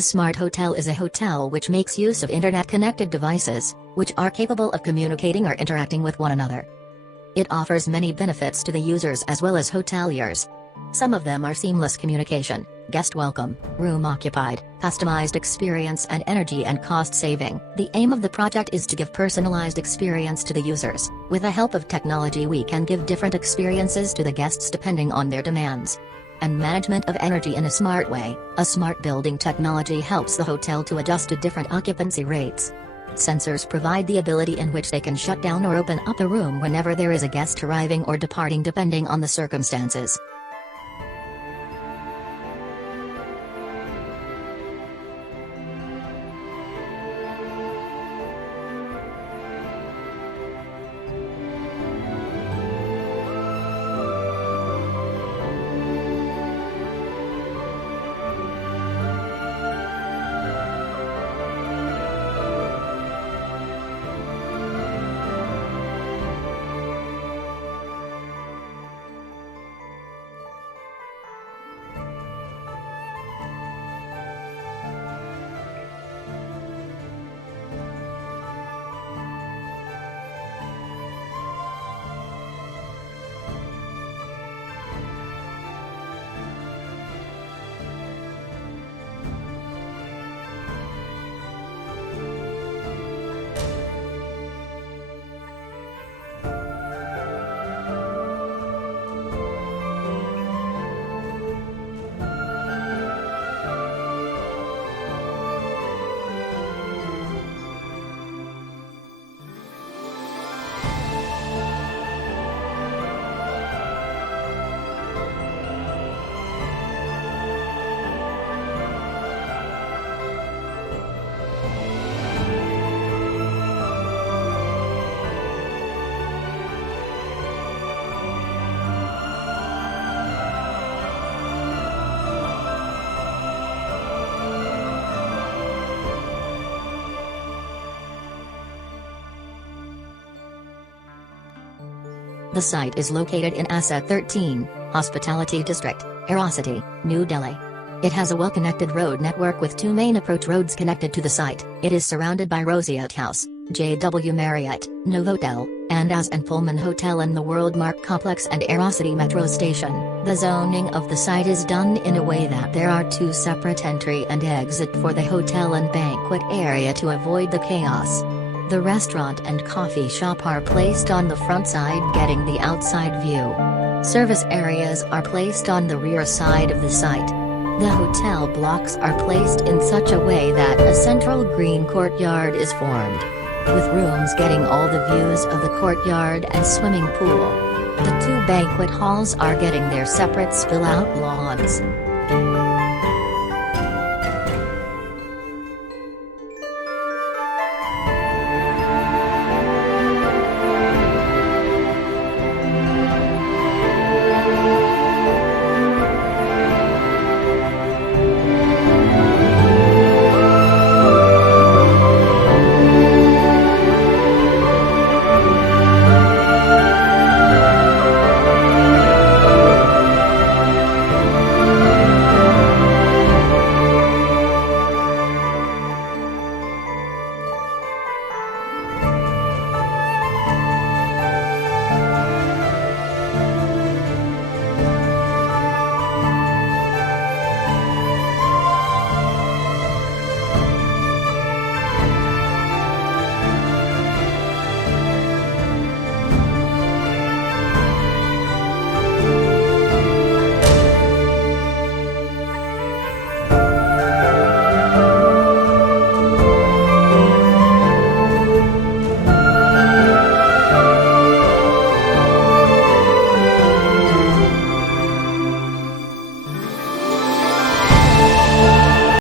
A smart hotel is a hotel which makes use of internet-connected devices, which are capable of communicating or interacting with one another. It offers many benefits to the users as well as hoteliers. Some of them are seamless communication, guest welcome, room occupied, customized experience and energy and cost saving. The aim of the project is to give personalized experience to the users. With the help of technology we can give different experiences to the guests depending on their demands. And management of energy in a smart way. A smart building technology helps the hotel to adjust to different occupancy rates. Sensors provide the ability in which they can shut down or open up the room whenever there is a guest arriving or departing depending on the circumstances. The site is located in Asset 13, Hospitality District, Aerocity, New Delhi. It has a well-connected road network with two main approach roads connected to the site. It is surrounded by Roseate House, JW Marriott, Novotel, Andaz and Pullman Hotel and the Worldmark Complex and Aerocity Metro Station. The zoning of the site is done in a way that there are two separate entry and exit for the hotel and banquet area to avoid the chaos. The restaurant and coffee shop are placed on the front side getting the outside view. Service areas are placed on the rear side of the site. The hotel blocks are placed in such a way that a central green courtyard is formed, with rooms getting all the views of the courtyard and swimming pool. The two banquet halls are getting their separate spill-out lawns.